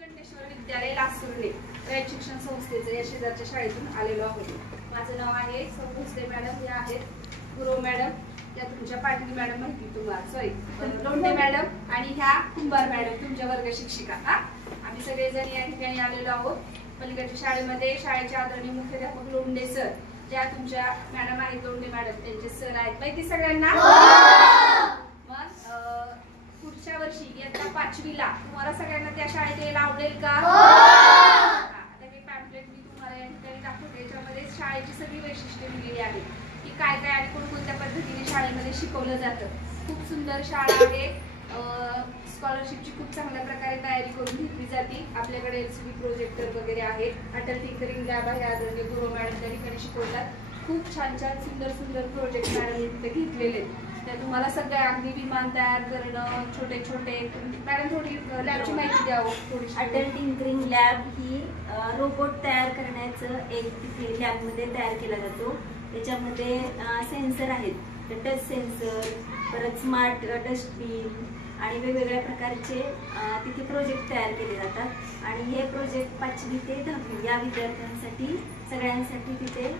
श्रीकंठेश्वर विद्यालय लासुर्णे रयत शिक्षण संस्थेचे या शेजारच्या शाळेतून आलेलो आहोत। माझं नाव आहे सौ भोसले मॅडम, या आहेत गुरव मॅडम, या तुमच्या पाटील मॅडम माहिती तुम्हाला, सॉरी लोंढे मॅडम, आणि ह्या कुंभार मॅडम तुमच्या वर्ग शिक्षिका। आम्ही सगळेजण या ठिकाणी आलेलो आहोत। पलीकडच्या शाळेमध्ये शाळेचे आदरणीय मुख्याध्यापक लोंढे सर, ज्या तुमच्या मॅडम आहेत लोंढे मॅडम, त्यांचे सर आहेत माहिती सगळ्यांना। मग पुढच्या वर्षी इयत्ता 5वीला तुम्हाला सगळ्यांना त्या शाळेत यायला आवडेल का? आता हे पॅम्पलेट मी तुम्हाला या ठिकाणी दाखवते। याच्यामध्ये शाळेची सगळी वैशिष्ट्ये लिहिलेली आहेत की काय काय आणि कोणकोणत्या पद्धतीने शाळेमध्ये शिकवलं जातं। खूप सुंदर शाळा आहे। स्कॉलरशिपची खूप चांगल्या प्रकारे तयारी करून घेतली जाते। आपल्याकडे LCD प्रोजेक्टर वगैरे आहेत। अटल टिंकरिंग लॅब आहे, आदरणीय गुरव मॅडम त्या ठिकाणी शिकवतात। खूप छान छान सुंदर सुंदर प्रोजेक्ट मॅडम तिथे घेतलेले आहेत। त्या तुम्हाला सगळ्या अगदी विमान तयार करणं, छोटे छोटे, मॅडम थोडी लॅबची माहिती द्यावं थोडी। अटल टिंकरिंग लॅब ही रोबोट तयार करण्याचं एक तिथे लॅबमध्ये तयार केला जातो। त्याच्यामध्ये सेन्सर आहेत, टच सेन्सर, परत स्मार्ट डस्टबिन आणि वेगवेगळ्या प्रकारचे तिथे प्रोजेक्ट तयार केले जातात। आणि हे प्रोजेक्ट 5वी ते 10वी या विद्यार्थ्यांसाठी सगळ्यांसाठी तिथे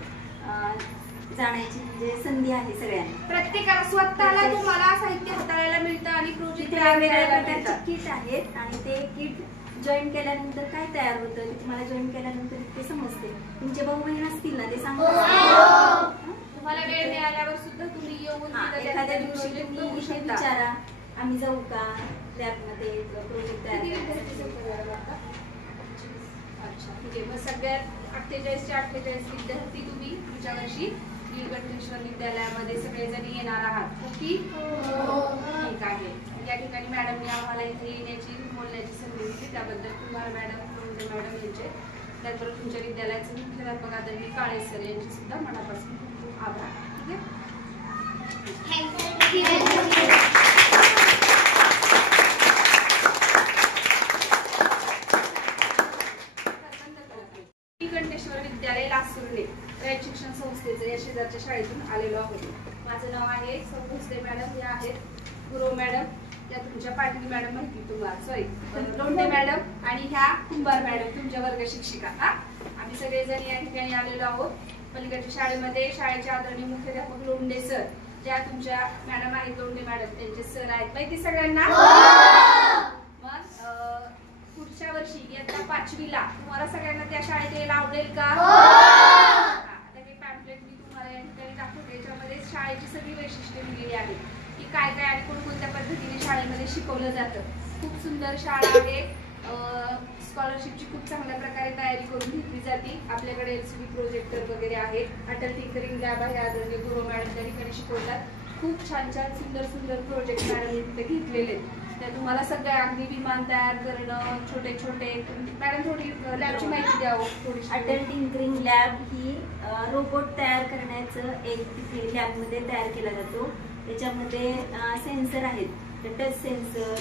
जाण्याची म्हणजे संधी आहे सगळ्यांना। प्रत्येकाला स्वतःला तुम्हाला साहित्य हाताळायला मिळतं आणि प्रोजेक्ट वेगवेगळ्या प्रकारचे किट आहेत आणि ते किट जॉईन केल्यानंतर काय तयार होतं ते तुम्हाला जॉईन केल्यानंतर ते समजते। तुमचे भाऊ बहीण असतील ना, ते सांगतात तुम्हाला वेळ मिळाल्यावर सुद्धा तुम्ही येऊन एखाद्या दिवशी तुम्ही इथे विचारा, आम्ही जाऊ का लॅबमध्ये प्रोजेक्ट तयार करायला। अच्छा, ठीक आहे। मग सगळ्यात 48 चे 48 विद्यार्थी तुम्ही पुढच्या वर्षी श्रीकंठेश्वर विद्यालयामध्ये सगळेजण येणार आहात। ओके, ठीक आहे। या ठिकाणी मॅडमने आम्हाला इथे येण्याची बोलण्याची संधी दिली, त्याबद्दल कुंभार मॅडम, लोंढे मॅडम यांचे, त्याचबरोबर तुमच्या विद्यालयाचे मुख्याध्यापक आदरणीय काळे सर यांचे सुद्धा मनापासून खूप खूप आभार। ठीक आहे। श्रीकंठेश्वर विद्यालय लासुर्णे रयत शिक्षण संस्थेचे या शेजारच्या शाळेतून आलेलो आहोत। माझं नाव आहे सौ भोसले मॅडम, या आहेत गुरव मॅडम, या तुमच्या पाटील मॅडम माहिती तुम्हाला, सॉरी लोंढे मॅडम, आणि ह्या कुंभार मॅडम तुमच्या वर्ग शिक्षिका। आम्ही सगळेजण या ठिकाणी आलेलो आहोत। पलीकडच्या शाळेमध्ये शाळेचे आदरणीय मुख्याध्यापक लोंढे सर, ज्या तुमच्या मॅडम आहेत लोंढे मॅडम, त्यांचे सर आहेत माहिती सगळ्यांना। मग पुढच्या वर्षी इयत्ता 5वीला तुम्हाला सगळ्यांना त्या शाळेत यायला आवडेल का? आता हे पॅम्पलेट मी तुम्हाला या ठिकाणी दाखवते। याच्यामध्ये शाळेची सगळी वैशिष्ट्ये लिहिलेली आहेत की काय काय आणि कोणकोणत्या पद्धतीने शाळेमध्ये शिकवलं जातं। खूप सुंदर शाळा आहे। स्कॉलरशिपची खूप चांगल्या प्रकारे तयारी करून घेतली जाते। आपल्याकडे LCD प्रोजेक्टर वगैरे आहेत। अटल टिंकरिंग लॅब आहे, आदरणीय गुरव मॅडम त्या ठिकाणी शिकवतात। खूप छान छान सुंदर सुंदर प्रोजेक्ट मॅडम तिथे घेतलेले आहेत। त्या तुम्हाला सगळ्या अगदी विमान तयार करणं, छोटे छोटे, मॅडम थोडी लॅबची माहिती द्यावं थोडी। अटल टिंकरिंग लॅब ही रोबोट तयार करण्याचं एक तिथे लॅबमध्ये तयार केला जातो। त्याच्यामध्ये सेन्सर आहेत, टच सेन्सर,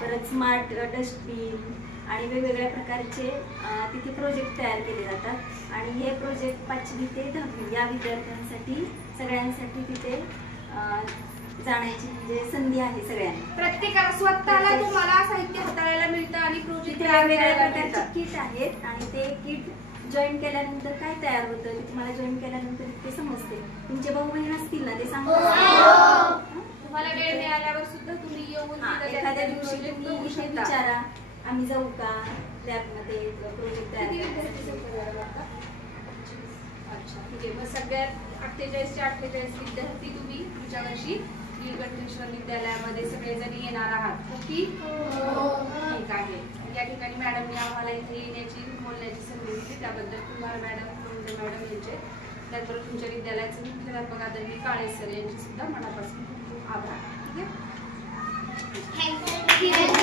परत स्मार्ट डस्टबिन आणि वेगवेगळ्या प्रकारचे तिथे प्रोजेक्ट तयार केले जातात। आणि हे प्रोजेक्ट 5वी ते 10वी या विद्यार्थ्यांसाठी सगळ्यांसाठी तिथे जाण्याची म्हणजे संधी आहे सगळ्यांना। प्रत्येकाला स्वतःला तुम्हाला साहित्य हाताळायला मिळतं आणि प्रोजेक्ट वेगवेगळ्या प्रकारचे किट आहेत आणि ते किट जॉईन केल्यानंतर काय तयार होतं ते तुम्हाला जॉईन केल्यानंतर ते समजते। तुमचे भाऊ बहीण असतील ना, ते सांगतात तुम्हाला वेळ मिळाल्यावर सुद्धा तुम्ही येऊन एखाद्या दिवशी तुम्ही इथे विचारा, आम्ही जाऊ का लॅबमध्ये प्रोजेक्ट तयार करायला। अच्छा, ठीक आहे। मग सगळ्यात 48 चे 48 विद्यार्थी तुम्ही पुढच्या वर्षी श्रीकंठेश्वर विद्यालयामध्ये सगळेजण येणार आहात। ओके, ठीक आहे। या ठिकाणी मॅडमने आम्हाला इथे येण्याची बोलण्याची संधी दिली, त्याबद्दल कुंभार मॅडम, लोंढे मॅडम यांचे, त्याचबरोबर तुमच्या विद्यालयाचे मुख्याध्यापक आदरणीय काळे सर यांचे सुद्धा मनापासून खूप खूप आभार। ठीक आहे।